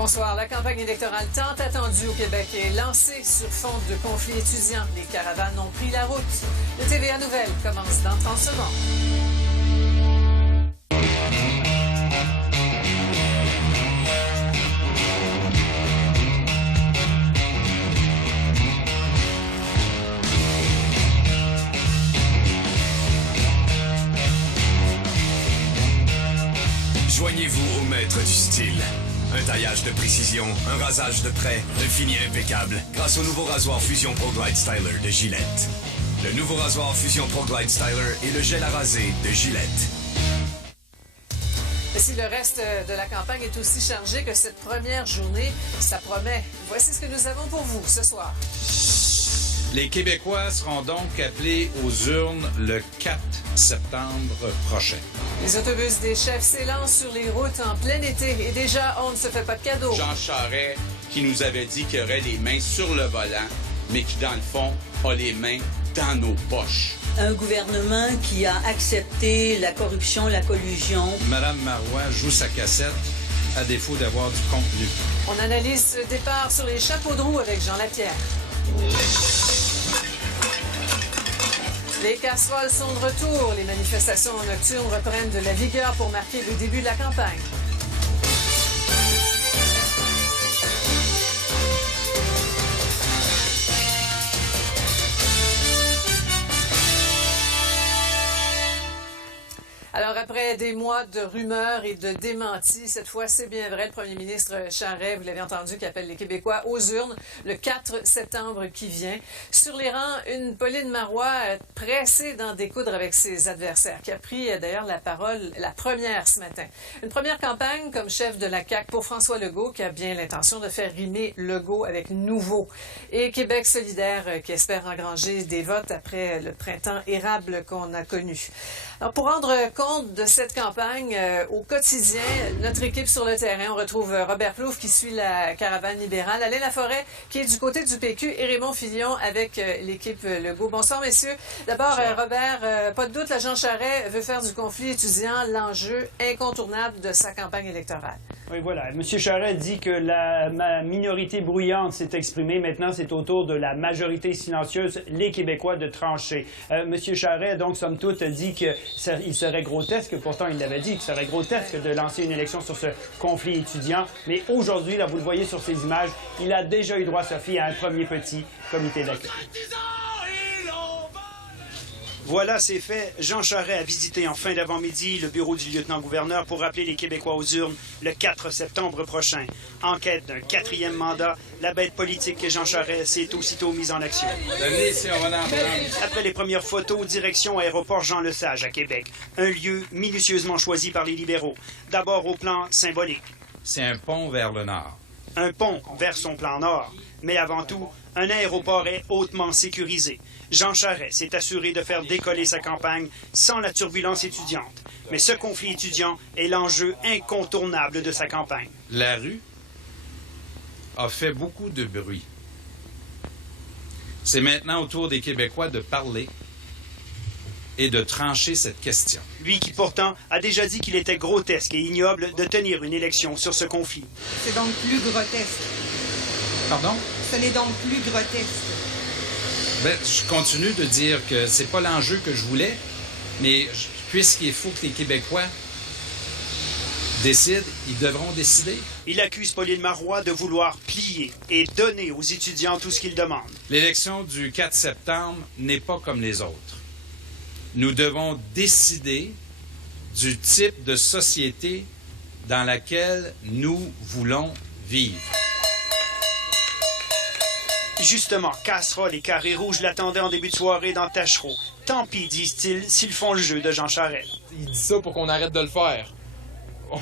Bonsoir. La campagne électorale tant attendue au Québec est lancée sur fond de conflits étudiants. Les caravanes ont pris la route. Le TVA Nouvelles commence dans 30 secondes. Joignez-vous au maître du style. Un taillage de précision, un rasage de près, un fini impeccable, grâce au nouveau rasoir Fusion Pro Glide Styler de Gillette. Le nouveau rasoir Fusion Pro Glide Styler et le gel à raser de Gillette. Et si le reste de la campagne est aussi chargé que cette première journée, ça promet. Voici ce que nous avons pour vous ce soir. Les Québécois seront donc appelés aux urnes le 4 septembre prochain. Les autobus des chefs s'élancent sur les routes en plein été et déjà, on ne se fait pas de cadeaux. Jean Charest qui nous avait dit qu'il aurait les mains sur le volant, mais qui, dans le fond, a les mains dans nos poches. Un gouvernement qui a accepté la corruption, la collusion. Madame Marois joue sa cassette à défaut d'avoir du contenu. On analyse ce départ sur les chapeaux de roue avec Jean Lapierre. Les casseroles sont de retour. Les manifestations nocturnes reprennent de la vigueur pour marquer le début de la campagne. Alors, après des mois de rumeurs et de démentis, cette fois, c'est bien vrai, le premier ministre Charest, vous l'avez entendu, qui appelle les Québécois aux urnes le 4 septembre qui vient. Sur les rangs, une Pauline Marois pressée d'en découdre avec ses adversaires, qui a pris d'ailleurs la parole la première ce matin. Une première campagne comme chef de la CAQ pour François Legault, qui a bien l'intention de faire rimer Legault avec nouveau. Et Québec solidaire, qui espère engranger des votes après le printemps érable qu'on a connu. Alors, pour rendre compte de cette campagne au quotidien, notre équipe sur le terrain, on retrouve Robert Plouffe qui suit la caravane libérale, Alain Laforêt qui est du côté du PQ et Raymond Filion avec l'équipe Legault. Bonsoir, messieurs. D'abord, Robert, pas de doute, la Jean Charest veut faire du conflit étudiant l'enjeu incontournable de sa campagne électorale. Oui, voilà. M. Charest dit que la minorité bruyante s'est exprimée. Maintenant, c'est au tour de la majorité silencieuse, les Québécois, de trancher. M. Charest, donc, somme toute, dit qu'il serait grotesque, pourtant il l'avait dit, qu'il serait grotesque de lancer une élection sur ce conflit étudiant. Mais aujourd'hui, là, vous le voyez sur ces images, il a déjà eu droit, Sophie, à un premier petit comité d'accueil. Voilà, c'est fait. Jean Charest a visité en fin d'avant-midi le bureau du lieutenant-gouverneur pour rappeler les Québécois aux urnes le 4 septembre prochain. En quête d'un 4e mandat, la bête politique Jean Charest s'est aussitôt mise en action. Après les premières photos, direction aéroport Jean-Lesage à Québec, un lieu minutieusement choisi par les libéraux. D'abord au plan symbolique. C'est un pont vers le nord. Un pont vers son plan nord. Mais avant tout, un aéroport est hautement sécurisé. Jean Charest s'est assuré de faire décoller sa campagne sans la turbulence étudiante. Mais ce conflit étudiant est l'enjeu incontournable de sa campagne. La rue a fait beaucoup de bruit. C'est maintenant au tour des Québécois de parler et de trancher cette question. Lui qui pourtant a déjà dit qu'il était grotesque et ignoble de tenir une élection sur ce conflit. C'est donc plus grotesque. Pardon? Ce n'est donc plus grotesque. Ben, je continue de dire que c'est pas l'enjeu que je voulais, mais puisqu'il faut que les Québécois décident, ils devront décider. Il accuse Pauline Marois de vouloir plier et donner aux étudiants tout ce qu'ils demandent. L'élection du 4 septembre n'est pas comme les autres. Nous devons décider du type de société dans laquelle nous voulons vivre. Justement, casseroles et carrés rouges l'attendaient en début de soirée dans Tachereau. Tant pis, disent-ils, s'ils font le jeu de Jean Charest. Il dit ça pour qu'on arrête de le faire.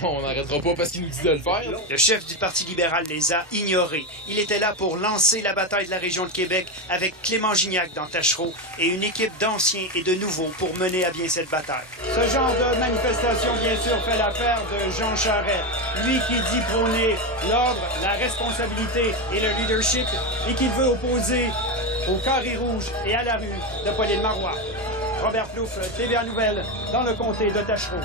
On n'arrêtera pas parce qu'il nous dit de le faire. Le chef du Parti libéral les a ignorés. Il était là pour lancer la bataille de la région de Québec avec Clément Gignac dans Tachereau et une équipe d'anciens et de nouveaux pour mener à bien cette bataille. Ce genre de manifestation, bien sûr, fait l'affaire de Jean Charest. Lui qui dit prôner l'ordre, la responsabilité et le leadership et qu'il veut opposer au carré rouge et à la rue de Pauline Marois. Robert Plouffe, TVA Nouvelles, dans le comté de Tachereau.